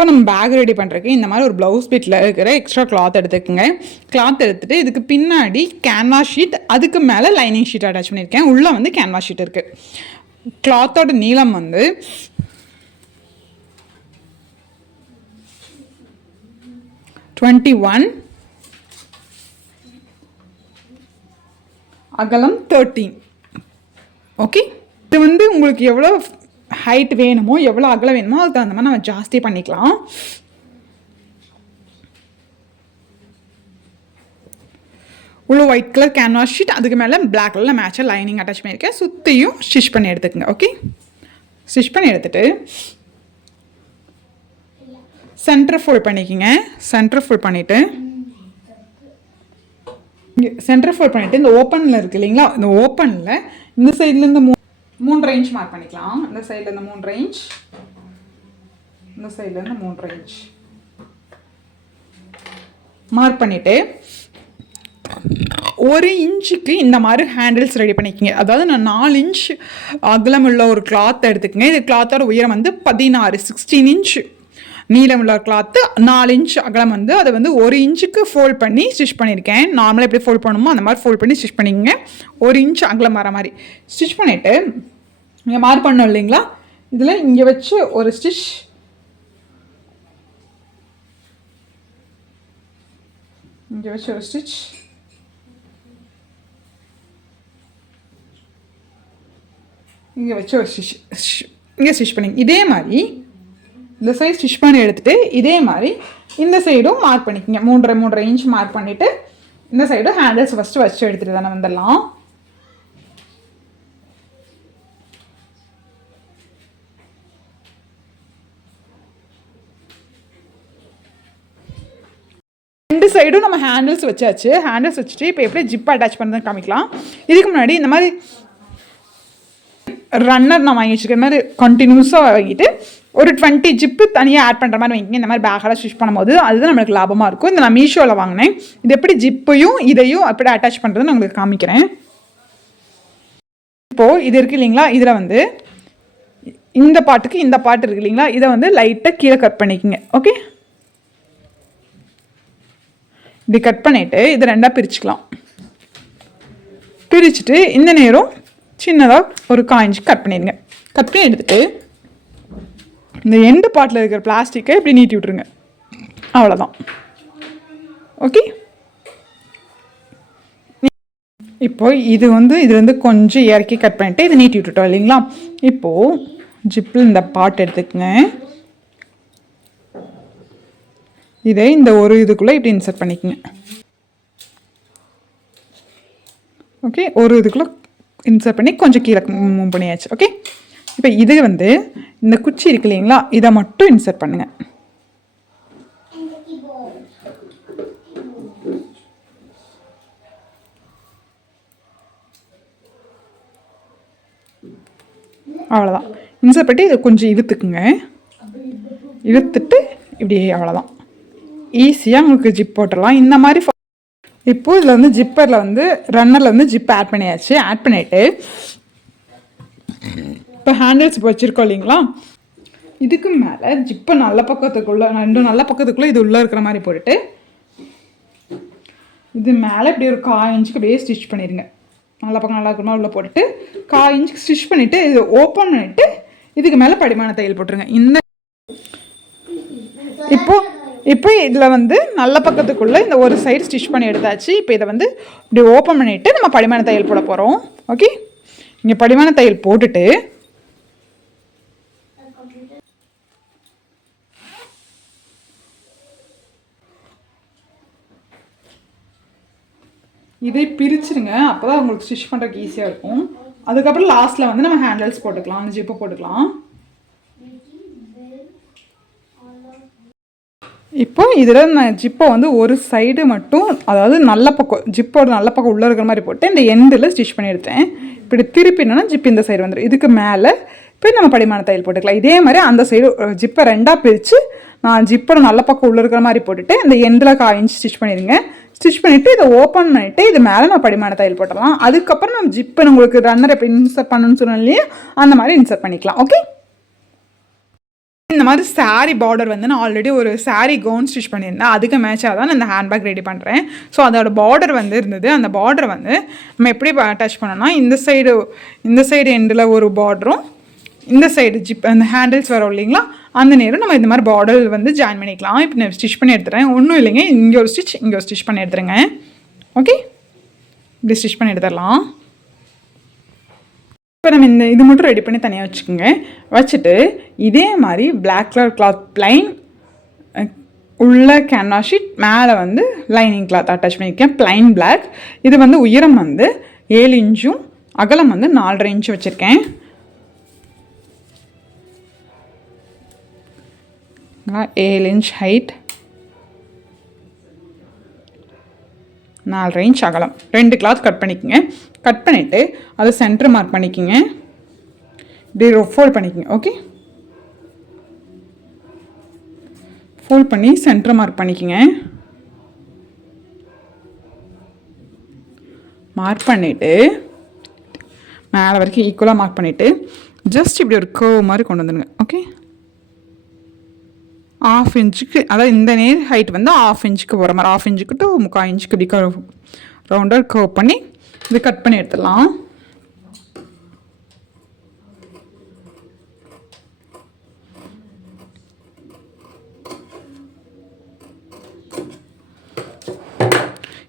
இப்போ நம்ம bag ready பண்ணுறதுக்கு இந்த மாதிரி ஒரு ப்ளவுஸ் பிட்டில் இருக்கிற எக்ஸ்ட்ரா கிளாத் எடுத்துக்கோங்க. கிளாத் எடுத்துகிட்டு இதுக்கு பின்னாடி கேன்வாஸ் ஷீட், அதுக்கு மேலே லைனிங் ஷீட் அட்டாச் பண்ணியிருக்கேன். உள்ளே வந்து கேன்வாஸ் ஷீட் இருக்குது. கிளாத்தோட நீளம் வந்து 21, அகலம் 13. ஓகே, இது வந்து உங்களுக்கு எவ்வளோ ஹைட் வேணுமோ எவ்வளோ அகலம் வேணுமோ அதுக்கு தகுந்த மாதிரி நம்ம ஜாஸ்தி பண்ணிக்கலாம். உள்ள ஒயிட் கலர் கேன்வாஸ் ஷீட், அதுக்கு மேலே பிளாக் கலரில் மேட்சாக லைனிங் அட்டாச் பண்ணியிருக்கேன். சுற்றியும் ஸ்டிச் பண்ணி எடுத்துக்கோங்க. ஓகே, ஸ்டிச் பண்ணி எடுத்துகிட்டு சென்டர் ஃபோல்ட் பண்ணிக்கோங்க. சென்டர் ஃபோல்ட் பண்ணிவிட்டு சென்டர் ஃபோல்ட் பண்ணிவிட்டு இந்த ஓப்பனில் இருக்குது இல்லைங்களா, இந்த ஓப்பனில் இந்த சைட்லேருந்து 3 இன்ச் மார்க் பண்ணிக்கலாம். இந்த சைட்லேருந்து 3 இன்ச், இந்த சைட்லேருந்து 3 இன்ச் மார்க் பண்ணிவிட்டு 1 இன்ச்சுக்கு இந்த மாதிரி ஹேண்டில்ஸ் ரெடி பண்ணிக்கோங்க. அதாவது நான் 4 இன்ச் அகலம் உள்ள ஒரு கிளாத் எடுத்துக்கங்க. இது கிளாத்தோட உயரம் வந்து 16 இன்ச் நீளம் உள்ள கிளாத்து, 4 இன்ச் அகலம் வந்து அதை வந்து 1 இன்ச்சுக்கு ஃபோல்ட் பண்ணி ஸ்டிச் பண்ணியிருக்கேன். நார்மலாக எப்படி ஃபோல்ட் பண்ணுமோ அந்த மாதிரி ஃபோல்ட் பண்ணி ஸ்டிச் பண்ணிக்கோங்க. 1 இன்ச் அகலம் வர மாதிரி ஸ்டிச் பண்ணிவிட்டு இங்கே மார்க் பண்ணோம் இல்லைங்களா, இதில் இங்கே வச்சு ஒரு ஸ்டிச், இங்கே வச்சு ஒரு ஸ்டிச், இங்கே வச்சு ஒரு ஸ்டிச், இங்கே ஸ்டிச் பண்ணிங்க. இதே மாதிரி இந்த சைடு ஸ்டிச் பண்ணி எடுத்துகிட்டு இதே மாதிரி இந்த சைடும் மார்க் பண்ணிக்கோங்க. 3.5 இன்ச் மார்க் பண்ணிவிட்டு இந்த சைடும் ஹேண்டில்ஸ் ஃபஸ்ட்டு வச்சு எடுத்துகிட்டு தானே வந்துடலாம். ரெண்டு சைடும் நம்ம ஹேண்டில்ஸ் வச்சாச்சு. ஹேண்டில்ஸ் வச்சுட்டு இப்போ எப்படி ஜிப் அட்டாச் பண்ணுறதுன்னு காமிக்கலாம். இதுக்கு முன்னாடி இந்த மாதிரி ரன்னர் நான் வாங்கி வச்சுருக்கேன். மாதிரி கண்டினியூஸாக வாங்கிட்டு ஒரு 20 ஜிப்பு தனியாக ஆட் பண்ணுற மாதிரி வாங்கிங்க. இந்த மாதிரி பேக்கெல்லாம் ஸ்டிச் பண்ணும்போது அதுதான் நம்மளுக்கு லாபமாக இருக்கும். இந்த நான் மீஷோவில் வாங்கினேன். இது எப்படி ஜிப்பையும் இதையும் எப்படி அட்டாச் பண்ணுறதுன்னு நான் உங்களுக்கு காமிக்கிறேன். இப்போது இது இருக்குது இல்லைங்களா, இதில் வந்து இந்த பாட்டுக்கு இந்த பாட்டு இருக்குது இல்லைங்களா, இதை வந்து லைட்டாக கீழே கட் பண்ணிக்கோங்க. ஓகே, இப்படி கட் பண்ணிவிட்டு இதை 2ஆக பிரிச்சுக்கலாம். பிரிச்சுட்டு இந்த நேரம் சின்னதாக ஒரு 1/4 இன்ச் கட் பண்ணிடுங்க. கட் பண்ணி எடுத்துகிட்டு இந்த எண்டு பாட்டில் இருக்கிற பிளாஸ்டிக்கை இப்படி நீட்டி விட்ருங்க. அவ்வளோதான். ஓகே, இப்போ இது வந்து கொஞ்சம் இறக்கி கட் பண்ணிவிட்டு இதை நீட்டி விட்டுட்டோம் இல்லைங்களா. இப்போது ஜிப்பில் இந்த பாட் எடுத்துக்கங்க. இதை இந்த ஒரு இதுக்குள்ளே இப்படி இன்சர்ட் பண்ணிக்கோங்க. ஓகே, ஒரு இதுக்குள்ளே இன்சர்ட் பண்ணி கொஞ்சம் கீழே மூவ் பண்ணியாச்சு. ஓகே, இப்போ இது வந்து இந்த குச்சி இருக்கு இல்லைங்களா, இதை மட்டும் இன்சர்ட் பண்ணுங்க. அவ்வளோதான். இன்சர்ட் பண்ணி இதை கொஞ்சம் இழுத்துக்குங்க. இழுத்துட்டு இப்படி அவ்வளோதான். ஈஸியாக உங்களுக்கு ஜிப் போட்டுடலாம். இந்த மாதிரி இப்போது இதில் வந்து ஜிப்பரில் வந்து ரன்னரில் வந்து ஜிப் ஆட் பண்ணியாச்சு. ஆட் பண்ணிவிட்டு இப்போ ஹேண்டில்ஸ் இப்போ வச்சுருக்கோம் இல்லைங்களா, இதுக்கு மேலே ஜிப்பை நல்ல பக்கத்துக்குள்ளே 2 நல்ல பக்கத்துக்குள்ளே இது உள்ளே இருக்கிற மாதிரி போட்டுட்டு இது மேலே இப்படி ஒரு 1/4 இன்ச்சுக்கு அப்படியே ஸ்டிச் பண்ணிடுங்க. நல்ல பக்கம் நல்லா இருக்கிற மாதிரி உள்ளே போட்டுட்டு 1/4 இன்ச்சுக்கு ஸ்டிச் பண்ணிவிட்டு இது ஓப்பன் பண்ணிவிட்டு இதுக்கு மேலே படிமான தையல் போட்டுருங்க. இந்த இப்போ இதில் வந்து நல்ல பக்கத்துக்குள்ளே இந்த ஒரு சைடு ஸ்டிச் பண்ணி எடுத்தாச்சு. இப்போ இதை வந்து இப்படி ஓப்பன் பண்ணிவிட்டு நம்ம படிமான தையல் போட போகிறோம். ஓகே, இங்கே படிமான தையல் போட்டுட்டு இதை பிரிச்சுருங்க. அப்போ தான் உங்களுக்கு ஸ்டிச் பண்ணுறதுக்கு ஈஸியாக இருக்கும். அதுக்கப்புறம் லாஸ்ட்டில் வந்து நம்ம ஹேண்டில்ஸ் போட்டுக்கலாம், அந்த ஜிப்பு போட்டுக்கலாம். இப்போ இதில் நான் ஜிப்பை வந்து ஒரு சைடு மட்டும், அதாவது நல்ல பக்கம் ஜிப்போட நல்ல பக்கம் உள்ளே இருக்கிற மாதிரி போட்டு இந்த எண்டில் ஸ்டிச் பண்ணி எடுத்தேன். இப்படி திருப்பினா ஜிப் இந்த சைடு வந்துடும். இதுக்கு மேலே இப்போ நம்ம படிமான தையல் போட்டுக்கலாம். இதே மாதிரி அந்த சைடு ஜிப்பை 2ஆக பிரித்து நான் ஜிப்போட நல்ல பக்கம் உள்ளே இருக்கிற மாதிரி போட்டுட்டு இந்த எண்டில் 1/4 இன்ச் ஸ்டிச் பண்ணிடுங்க. ஸ்டிச் பண்ணிவிட்டு இதை ஓப்பன் பண்ணிவிட்டு இது மேலே நான் படிமான தையல் போட்டுடலாம். அதுக்கப்புறம் நம்ம ஜிப்பை உங்களுக்கு ரன்னர் எப்போ இன்சர்ட் பண்ணணும்னு சொன்னோம் இல்லையா, அந்த மாதிரி இன்சர்ட் பண்ணிக்கலாம். ஓகே. இந்த மாதிரி சாரீ பார்டர் வந்து நான் ஆல்ரெடி ஒரு சாரீ கவுன் ஸ்டிச் பண்ணியிருந்தேன். அதுக்கு மேட்சாக தான் நான் இந்த ஹேண்ட்பேக் ரெடி பண்ணுறேன். ஸோ அதோட பார்டர் வந்து இருந்தது. அந்த பார்டர் வந்து நம்ம எப்படி அட்டாச் பண்ணோம்னா, இந்த சைடு எண்டில் ஒரு பார்டரும், இந்த சைடு அந்த ஹேண்டில்ஸ் வரும் இல்லைங்களா, அந்த நேரம் நம்ம இந்த மாதிரி பார்டர் வந்து ஜாயின் பண்ணிக்கலாம். இப்போ நான் ஸ்டிச் பண்ணி எடுத்துகிறேன். ஒன்றும் இல்லைங்க, இங்கே ஒரு ஸ்டிச் பண்ணி எடுத்துருங்க. ஓகே, இப்படி ஸ்டிச் பண்ணி எடுத்துடலாம். இப்போ நம்ம இது மட்டும் ரெடி பண்ணி தனியாக வச்சுக்கோங்க. வச்சுட்டு இதே மாதிரி பிளாக் கலர் கிளாத் ப்ளைன் உள்ள கேன்வாஸ் ஷீட் மேலே வந்து லைனிங் கிளாத் அட்டாச் பண்ணியிருக்கேன். Plain black. இது வந்து உயரம் வந்து 7 இன்ச்சும் அகலம் வந்து 4.5 இன்ச்சு வச்சுருக்கேன். 7 இன்ச் ஹைட், 4.5 இன்ச் அகலம். 2 கிளாத் கட் பண்ணிக்கோங்க. கட் பண்ணிவிட்டு அதை சென்டர் மார்க் பண்ணிக்கோங்க. இப்படி ஃபோல்ட் பண்ணிக்கோங்க. ஓகே, ஃபோல்ட் பண்ணி சென்டர் மார்க் பண்ணிக்கோங்க. மார்க் பண்ணிவிட்டு மேலே வரைக்கும் ஈக்குவலாக மார்க் பண்ணிவிட்டு ஜஸ்ட் இப்படி ஒரு கர்வ் மாதிரி கொண்டு வந்துடுங்க. ஓகே, 1/2 இன்ச்சுக்கு, அதாவது இந்த நேர் ஹைட் வந்து 1/2 இன்ச்சுக்கு போகிற மாதிரி, 1/2 இன்ச்சுக்கு டு 3/4 இன்ச்சுக்கு இப்படி ரவுண்டாக கர்வ் பண்ணி இது கட் பண்ணி எடுத்துடலாம்.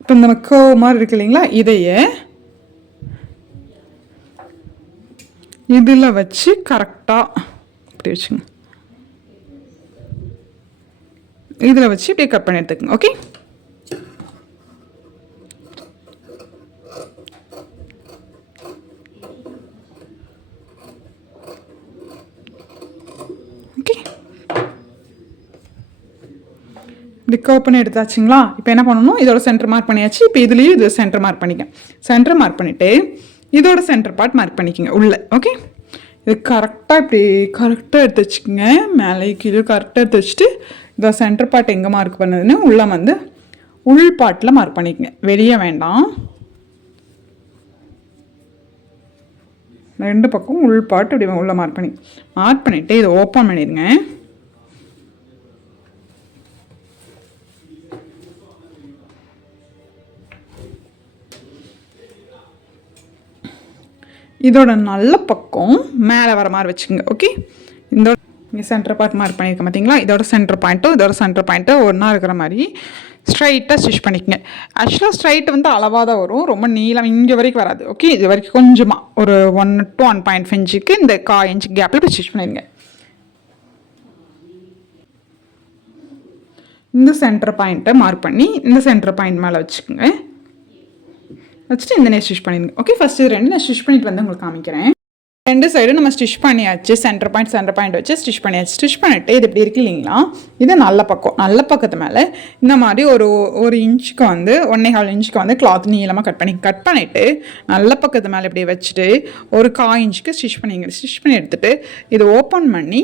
இப்போ இந்த கர்வ் மாதிரி இருக்கு இல்லைங்களா, இதையே இதில் வச்சு கரெக்டாக இப்படி வச்சுங்க. இதில் வச்சு இப்படியே கட் பண்ணி எடுத்துக்கோங்க. ஓகே, இப்படி கர்வ் பண்ணி எடுத்தாச்சுங்களா. இப்போ என்ன பண்ணணும், இதோட சென்டர் மார்க் பண்ணியாச்சு. இப்போ இதுலேயும் இது சென்டர் மார்க் பண்ணிக்கேன். சென்டர் மார்க் பண்ணிவிட்டு இதோட சென்டர் பார்ட் மார்க் பண்ணிக்கோங்க உள்ளே. ஓகே, இது கரெக்டாக இப்படி கரெக்டாக எடுத்து வச்சுக்கோங்க. மேலே கீழே கரெக்டாக எடுத்து வச்சுட்டு இதோட சென்டர் பார்ட் எங்கே மார்க் பண்ணதுன்னு உள்ளே வந்து உள் பார்ட்டில் மார்க் பண்ணிக்கோங்க. வெளியே வேண்டாம், 2 பக்கம் உள் பார்ட் இப்படி உள்ளே மார்க் பண்ணிவிட்டு இதை ஓப்பன் பண்ணிடுங்க. இதோட நல்ல பக்கம் மேலே வர மாதிரி வச்சுக்கோங்க. ஓகே, இந்த இங்கே சென்டர் பார்ட் மார்க் பண்ணியிருக்க பார்த்தீங்களா, இதோட சென்டர் பாயிண்ட்டும் ஒன்றா இருக்கிற மாதிரி ஸ்ட்ரைட்டாக ஸ்டிச் பண்ணிக்கோங்க. ஆக்சுவலாக ஸ்ட்ரைட் வந்து அளவாக தான் வரும், ரொம்ப நீளம் இங்கே வரைக்கும் வராது. ஓகே, இது வரைக்கும் கொஞ்சமாக ஒரு 1 to 1.5 இன்ச்சுக்கு இந்த 1/4 இன்ச்சு கேப்பில் இப்படி ஸ்டிச் பண்ணிடுங்க. இந்த சென்டர் பாயிண்ட்டை மார்க் பண்ணி இந்த சென்டர் பாயிண்ட் மேலே வச்சுக்கோங்க. வச்சுட்டு இந்த நேர் ஸ்டிச் பண்ணிடுங்க. ஓகே, ஃபஸ்ட்டு 2 நான் ஸ்டிச் பண்ணிட்டு வந்து உங்களுக்கு காமிக்கிறேன். 2 சைடும் நம்ம ஸ்டிச் பண்ணியாச்சு. சென்டர் பாயிண்ட் வச்சு ஸ்டிச் பண்ணியாச்சு. ஸ்டிச் பண்ணிவிட்டு இது இப்படி இருக்கு இல்லைங்களா, இது நல்ல பக்கத்து மேலே இந்த மாதிரி ஒரு இன்ச்சுக்கு வந்து 1.25 இன்ச்சுக்கு வந்து கிளாத் நீளமாக கட் பண்ணிவிட்டு நல்ல பக்கத்து மேலே இப்படி வச்சுட்டு ஒரு 1/4 இன்ச்சுக்கு ஸ்டிச் பண்ணி எடுத்துகிட்டு இது ஓப்பன் பண்ணி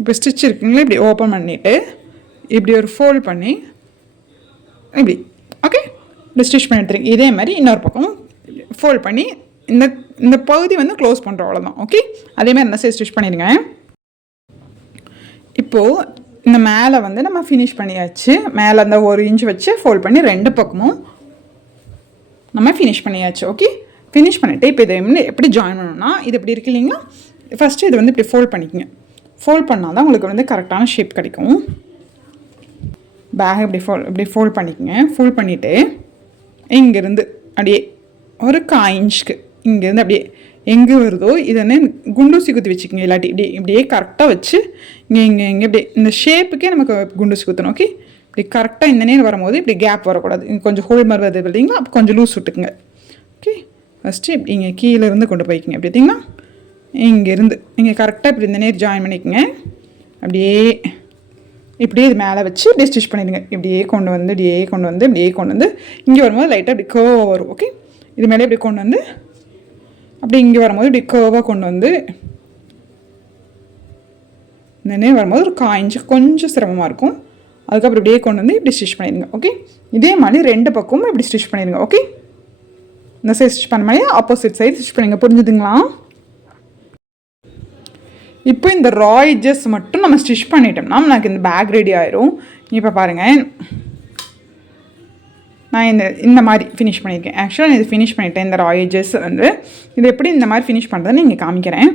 இப்போ ஸ்டிச் இருக்குங்களா, இப்படி ஓப்பன் பண்ணிவிட்டு இப்படி ஒரு ஃபோல்ட் பண்ணி இப்படி ஓகே இப்படி ஸ்டிச் பண்ணி எடுத்துருங்க. இதே மாதிரி இன்னொரு பக்கம் ஃபோல்ட் பண்ணி இந்த பகுதி வந்து க்ளோஸ் பண்ணுறோம், அவ்வளோதான். ஓகே, அதேமாதிரி இந்த சைடு ஸ்டிச் பண்ணிடுங்க. இப்போது இந்த மேலே வந்து நம்ம ஃபினிஷ் பண்ணியாச்சு. மேலே அந்த 1 இன்ச் வச்சு ஃபோல்ட் பண்ணி 2 பக்கமும் நம்ம ஃபினிஷ் பண்ணியாச்சு. ஓகே, ஃபினிஷ் பண்ணிவிட்டு இப்போ இதை எப்படி ஜாயின் பண்ணணும்னா, இது இப்படி இருக்கு இல்லைங்களா, ஃபஸ்ட்டு இது வந்து இப்படி ஃபோல்ட் பண்ணிக்கோங்க. ஃபோல்ட் பண்ணால் தான் உங்களுக்கு வந்து கரெக்டான ஷேப் கிடைக்கும். பேக் இப்படி ஃபோல்ட் பண்ணிக்கோங்க. ஃபோல்ட் பண்ணிவிட்டு இங்கேருந்து அப்படியே ஒரு 1/4 இன்ச்சுக்கு இங்கேருந்து அப்படியே எங்கே வருதோ இதை குண்டூசி குத்தி வச்சுக்கோங்க. இல்லாட்டி இப்படியே கரெக்டாக வச்சு இங்கே இப்படி இந்த ஷேப்புக்கே நமக்கு குண்டூசி குத்தணும். ஓகே, இப்படி கரெக்டாக இந்த நேரம் வரும்போது இப்படி கேப் வரக்கூடாது. இங்கே கொஞ்சம் ஹோல் மாதிரி வருது இல்லைங்களா, அப்போ கொஞ்சம் லூஸ் விட்டுக்குங்க. ஓகே, ஃபஸ்ட்டு இப்படி இங்கே கீழேருந்து கொண்டு போய்க்குங்க. எப்படி பார்த்தீங்கன்னா இங்கேருந்து இங்கே கரெக்டாக இப்படி இந்த நேர் ஜாயின் பண்ணிக்கோங்க. அப்படியே இப்படியே இது மேலே வச்சு இப்படியே ஸ்டிச் பண்ணிடுங்க. இப்படியே கொண்டு வந்து இங்கே வரும்போது லைட்டாக இப்படி கர்வாக வரும். ஓகே, இது மேலே இப்படி கொண்டு வந்து அப்படி இங்கே வரும்போது இப்படி கர்வாக கொண்டு வந்து இந்த நேர் வரும்போது ஒரு 1/4 இன்ச்சு கொஞ்சம் சிரமமாக இருக்கும். அதுக்கப்புறம் இப்படியே கொண்டு வந்து இப்படி ஸ்டிச் பண்ணிடுங்க. ஓகே, இதே மாதிரி 2 பக்கமும் இப்படி ஸ்டிச் பண்ணிடுங்க. ஓகே, இந்த சைடு ஸ்டிச் பண்ண மாதிரி ஆப்போசிட் சைடு ஸ்டிச் பண்ணுங்க. புரிஞ்சுதுங்களா? இப்போ இந்த ரா எட்ஜஸ் மட்டும் நம்ம ஸ்டிச் பண்ணிட்டோம்னா எனக்கு இந்த பேக் ரெடி ஆயிரும். இப்போ பாருங்கள், நான் இந்த மாதிரி ஃபினிஷ் பண்ணியிருக்கேன். ஆக்சுவலாக நான் இது ஃபினிஷ் பண்ணிட்டேன். இந்த ரா எட்ஜஸ் வந்து இது எப்படி இந்த மாதிரி ஃபினிஷ் பண்ணுறதுன்னு இங்கே காமிக்கிறேன்.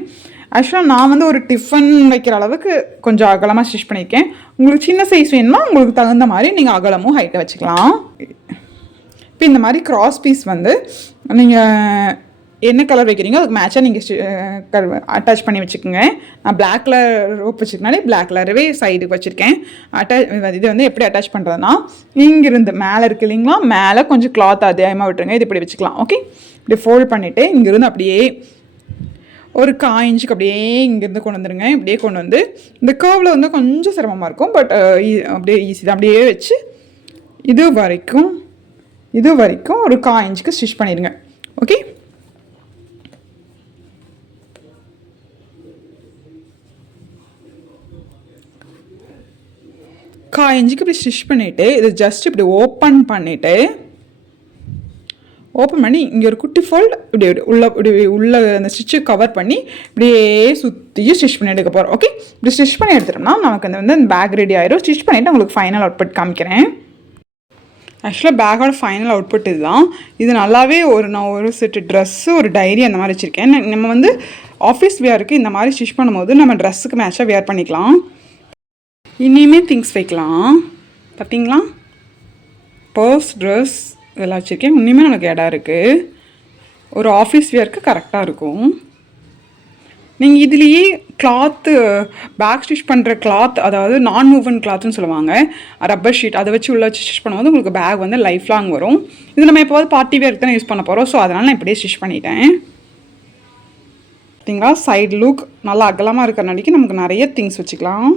ஆக்சுவலாக நான் வந்து ஒரு டிஃபன் வைக்கிற அளவுக்கு கொஞ்சம் அகலமாக ஸ்டிச் பண்ணியிருக்கேன். உங்களுக்கு சின்ன சைஸ் வேணுமா உங்களுக்கு தகுந்த மாதிரி நீங்கள் அகலமும் ஹைட்டை வச்சுக்கலாம். இப்போ இந்த மாதிரி கிராஸ் பீஸ் வந்து நீங்கள் என்ன கலர் வைக்கிறீங்க அதுக்கு மேட்சாக நீங்கள் அட்டாச் பண்ணி வச்சுக்கோங்க. நான் பிளாக் கலர் ரோப் வச்சுருக்கனாலே பிளாக் கலரவே சைடுக்கு வச்சுருக்கேன். இது வந்து எப்படி அட்டாச் பண்ணுறதுனா, இங்கிருந்து மேலே இருக்குது இல்லைங்களா, மேலே கொஞ்சம் கிளாத் அதிகமாக விட்டுருங்க. இது இப்படி வச்சுக்கலாம். ஓகே, இப்படி ஃபோல்ட் பண்ணிவிட்டு இங்கேருந்து அப்படியே ஒரு 1/4 இன்ச்சுக்கு அப்படியே இங்கேருந்து கொண்டு வந்துடுங்க. இப்படியே கொண்டு வந்து இந்த கர்வில் வந்து கொஞ்சம் சிரமமாக இருக்கும், பட் அப்படியே ஈஸி தான். அப்படியே வச்சு இது வரைக்கும் ஒரு 1/4 இன்ச்சுக்கு ஸ்டிச் பண்ணிடுங்க. ஓகே, காய்ஞ்சிக்கு இப்படி ஸ்டிச் பண்ணிவிட்டு இது ஜஸ்ட் இப்படி ஓப்பன் பண்ணி இங்கே ஒரு குட்டி ஃபோல்டு இப்படி உள்ள அந்த ஸ்டிச்சு கவர் பண்ணி இப்படியே சுற்றியும் ஸ்டிச் பண்ணி எடுக்க போகிறோம். ஓகே, இப்படி ஸ்டிச் பண்ணி எடுத்துட்டோம்னா நமக்கு அந்த பேக் ரெடி ஆயிரும். ஸ்டிச் பண்ணிவிட்டு உங்களுக்கு ஃபைனல் அவுட்புட் காமிக்கிறேன். ஆக்சுவலாக பேக்கோட ஃபைனல் அவுட்புட் இதுதான். இது நல்லாவே நான் ஒரு செட்டு ட்ரெஸ்ஸு, ஒரு டைரி அந்த மாதிரி வச்சுருக்கேன். நம்ம வந்து ஆஃபீஸ் வேருக்கு இந்த மாதிரி ஸ்டிச் பண்ணும்போது நம்ம ட்ரெஸ்ஸுக்கு மேட்சாக வேர் பண்ணிக்கலாம். இனிமே திங்ஸ் வைக்கலாம். பார்த்தீங்களா, பர்ஸ், ட்ரெஸ் இதெல்லாம் வச்சுருக்கேன். இன்னுமே நமக்கு இடம் இருக்குது. ஒரு ஆஃபீஸ் வேருக்கு கரெக்டாக இருக்கும். நீங்கள் இதுலேயே கிளாத்து பேக் ஸ்டிச் பண்ணுற கிளாத், அதாவது நான் மூவன் கிளாத்துன்னு சொல்லுவாங்க, ரப்பர் ஷீட், அதை வச்சு உள்ள வச்சு ஸ்டிச் பண்ணும்போது உங்களுக்கு பேக் வந்து லைஃப் லாங் வரும். இது நம்ம எப்போது பார்ட்டி வேருக்கு தானே யூஸ் பண்ண போகிறோம். ஸோ அதனால் நான் இப்படியே ஸ்டிச் பண்ணிட்டேன். பார்த்தீங்களா, சைடு லுக் நல்லா அகலமாக இருக்கிறனாடிக்கு நமக்கு நிறைய திங்ஸ் வச்சுக்கலாம்.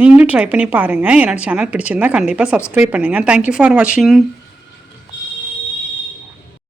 நீங்களும் ட்ரை பண்ணி பாருங்கள். என்னோடய சேனல் பிடிச்சிருந்தா கண்டிப்பாக சப்ஸ்கிரைப் பண்ணுங்கள். தேங்க்யூ ஃபார் வாட்சிங்.